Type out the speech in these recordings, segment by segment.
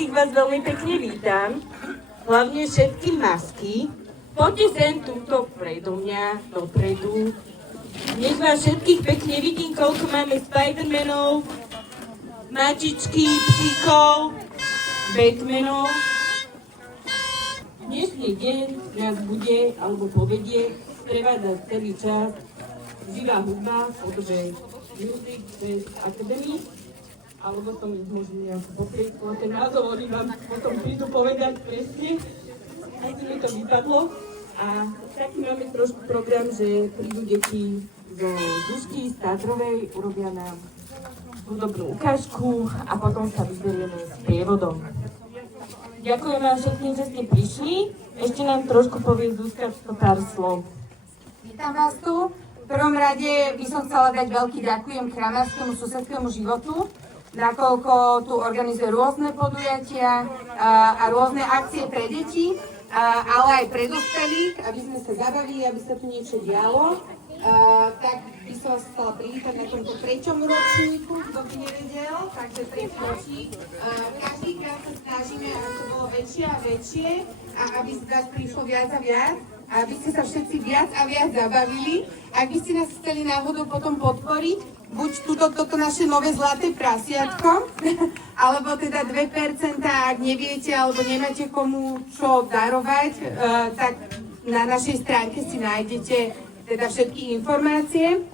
Všetkých vás veľmi pekne vítam, hlavne všetky masky. Poďte sem túto predo mňa, dopredu. Nech vás všetkých pekne vidím, koľko máme Spidermanov, mačičky, psíkov, Batmanov. Dnešný deň nás bude, alebo povedie, sprevádzať celý čas živá hudba, podobe Music Jazz Academy, alebo som ich možno nejako poprieskla, ten názov, oni vám potom prídu povedať presne, asi mi to vypadlo. A taký máme trošku program, že prídu deti zo Dušky, z Tátrovej, urobia nám hudobnú ukážku a potom sa vyberieme s prievodom. Ďakujem vám všetkým, že ste prišli. Ešte nám trošku povie Zuzka pár slov. Vítam vás tu. V prvom rade by som chcela dať veľký ďakujem Kramárskému susedskému životu, nakoľko tu organizuje rôzne podujatia a rôzne akcie pre deti, ale aj pre dospelých, aby sme sa zabavili, aby sa tu niečo dialo. Tak by som vás chcela privítať na tomto treťom ročníku, kto by nevedel, takže tretí ročník. Každýkrát sa snažíme, aby to bolo väčšie a väčšie a aby vás prišlo viac a viac. A aby ste sa všetci viac a viac zabavili. Ak by ste nás chceli náhodou potom podporiť, buď toto naše nové zlaté prasiatko, alebo teda 2%, ak neviete alebo nemáte komu čo darovať, tak na našej stránke si nájdete teda všetky informácie.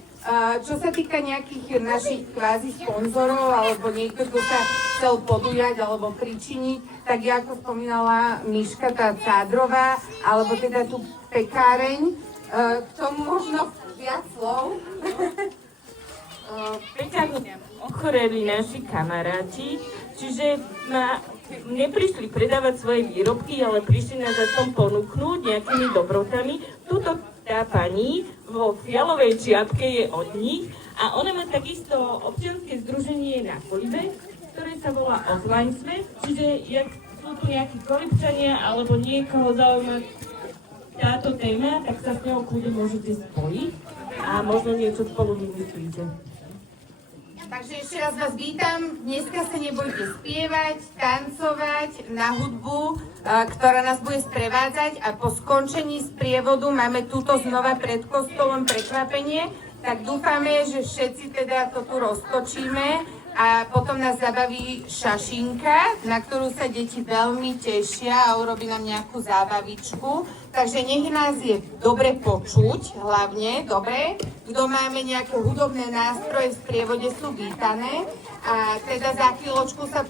Čo sa týka nejakých našich kvázi sponzorov alebo niekto, kto sa chcel podujať alebo pričiniť, tak ja ako spomínala Miška, tá Cádrová, alebo teda tú pekáreň, k tomu možno viac slov. Pekárne ochoreli naši kamaráti, čiže neprišli predávať svoje výrobky, ale prišli nás aspoň ponúknuť nejakými dobrotami. Tuto tá pani vo fialovej čiapke je od nich a ona má takisto občianske združenie na Kolibe, ktoré sa volá Offline Svet, čiže jak sú tu nejakí kolibčania alebo niekoho zaujíma táto téma, tak sa s ňou kľudne môžete spojiť a možno niečo spolu vymyslíte. Takže ešte raz vás vítam. Dneska sa nebojte spievať, tancovať na hudbu, ktorá nás bude sprevádzať a po skončení sprievodu máme túto znova pred kostolom prekvapenie, tak dúfame, že všetci teda to tu roztočíme a potom nás zabaví šašinka, na ktorú sa deti veľmi tešia a urobí nám nejakú zábavičku. Takže nech nás je dobre počuť, hlavne, dobre. Kto máme nejaké hudobné nástroje v sprievode, sú vítané. A teda za chvíľočku sa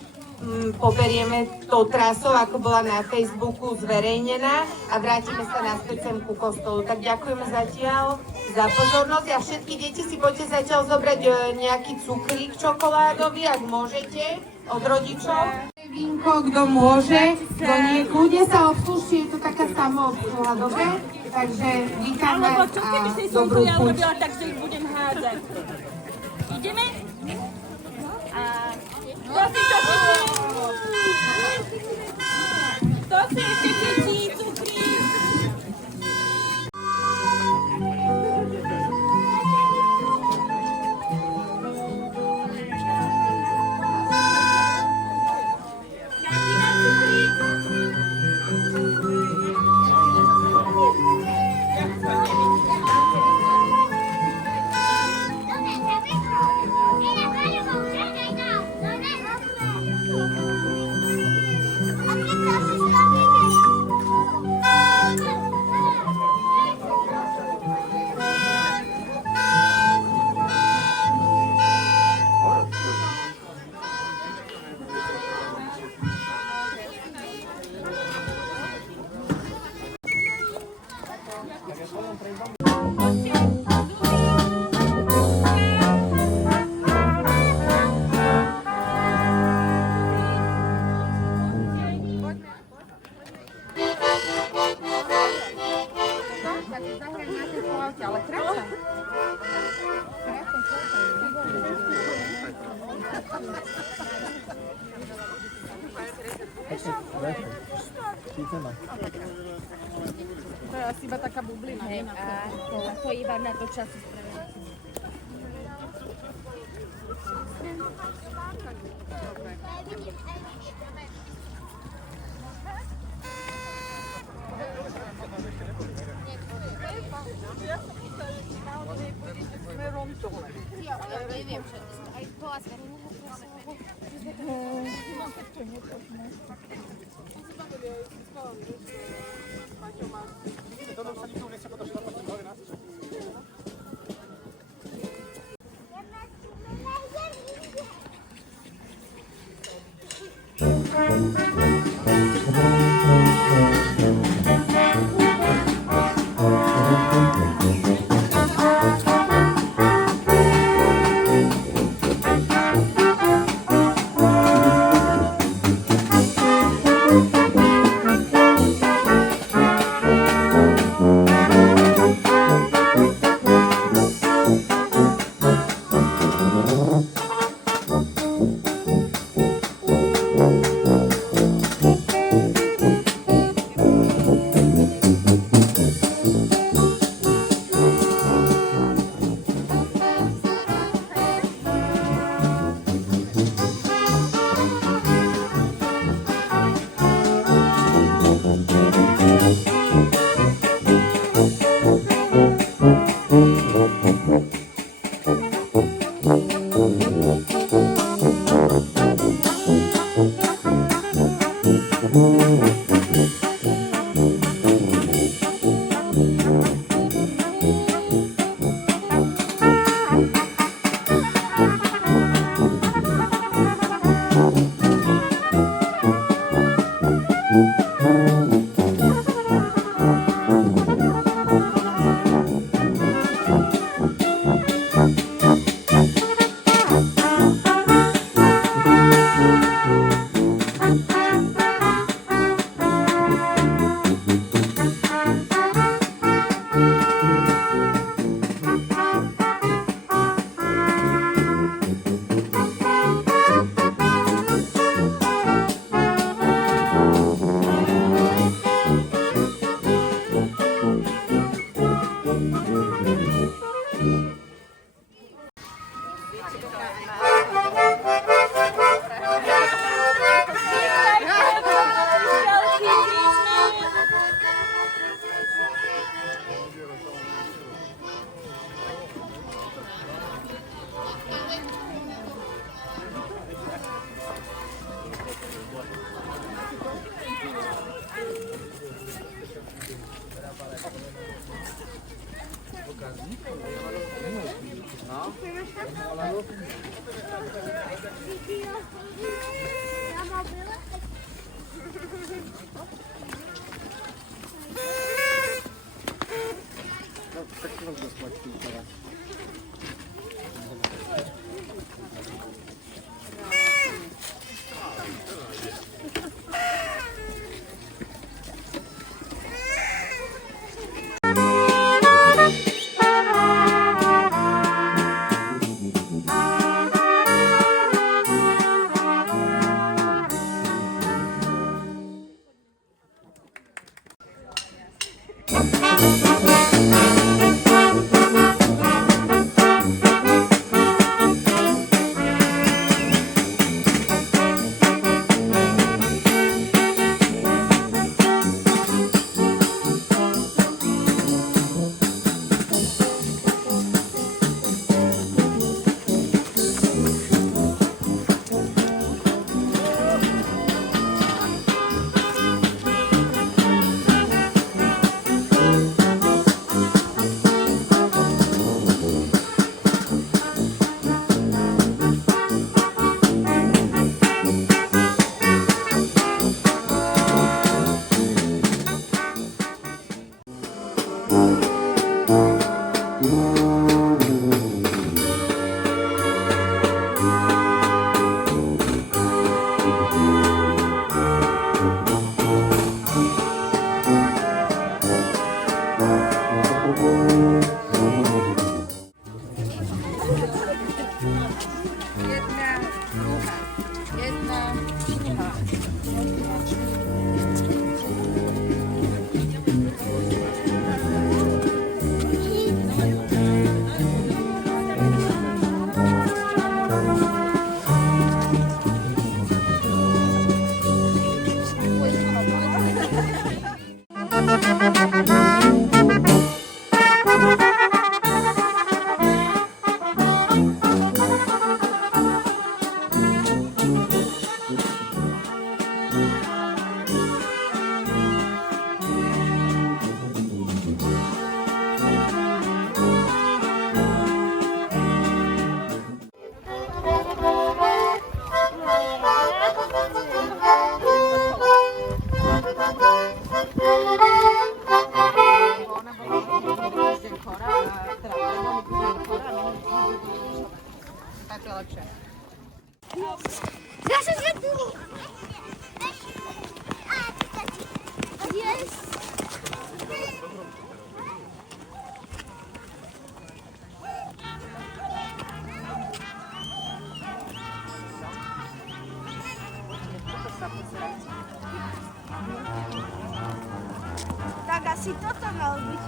poberieme tou trasou, ako bola na Facebooku zverejnená a vrátime sa naspäť sem ku kostolu. Tak ďakujeme zatiaľ za pozornosť a všetky deti si poďte zatiaľ zobrať nejaký cukrík čokoládový, ak môžete, od rodičov. Vínko, kto môže, kto nie, kľudne sa obslužte, je to taká samoobsluha, dobre? Takže vítam vás a dobrú chuť. Takže ich budem hádzať. Ideme? A kto si ešte chytí cukrík? To je asi iba taká bublina. Hej, a to iba na to času spravené. Ja neviem, že aj bola zverejnená to je lepšie. Zase sme tu. Yes. Tak asi toto malo byť.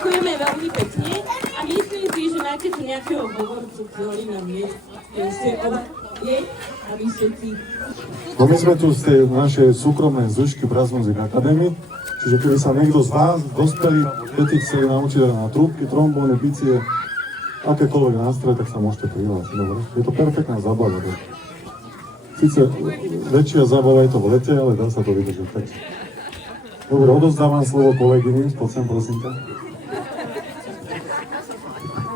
Ďakujeme veľmi pekne a myslím si, že máte tu nejakého hovorcu, ktorý nám ešte je a vy všetci. No my sme tu z tej našej súkromnej zúšky Brass Music Academy, čiže keby sa niekto z vás, dospelí, deti chceli naučiť na trúbky, trombóny, bicie, akékoľvek nástroje, tak sa môžete prihlásiť, dobre? Je to perfektná zábava. Sice väčšia zábava je to v lete, ale dá sa to vydržať. Tak. Dobre, odovzdávam slovo kolegyni, poď sem, prosím ťa.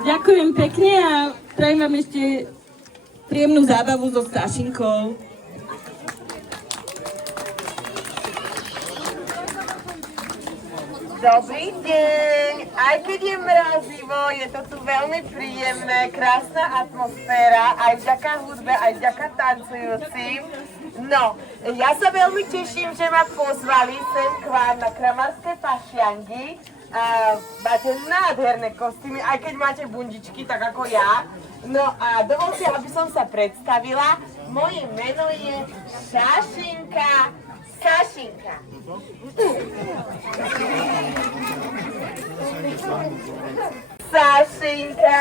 Ďakujem pekne a prajem vám ešte príjemnú zábavu so Stašinkou. Dobrý deň, aj keď je mrazivo, je to tu veľmi príjemné, krásna atmosféra, aj vďaka hudbe, aj vďaka tancujúcim. No, ja sa veľmi teším, že ma pozvali sem k vám na Kramarské pašiangy. Máte nádherné kostýmy, aj keď máte bundičky, tak ako ja. No a dovolte, aby som sa predstavila. Moje meno je Sašinka. Sašinka. Sašinka.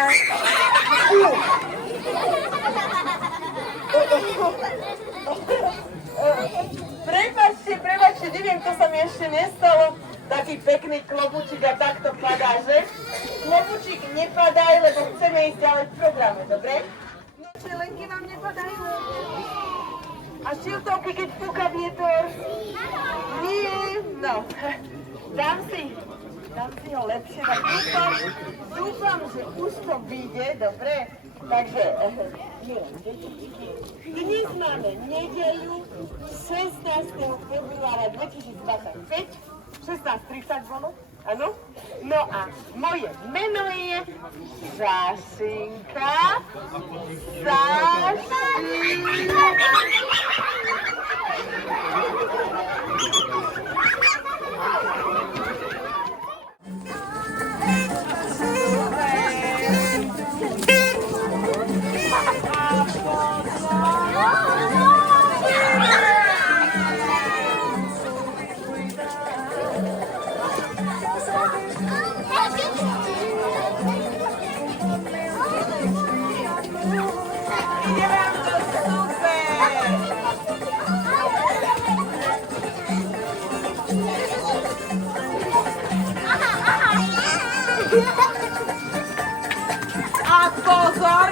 Prepačte, neviem, to sa mi ešte nestalo. Taký pekný klobučík a takto padá, že? Klobučík nepadaj, lebo chceme ísť ďalej v programe, dobre? No, čelenky vám nepadajú? A šiltovky, keď fúka vietor? Nie, no. Dám si ho lepšie, tak dúfam, že už to vyjde, dobre? Takže, dnes máme nedeľu 16. februára 2025, 16:30 bolo, áno? No a moje meno je Sašinka. A pozor,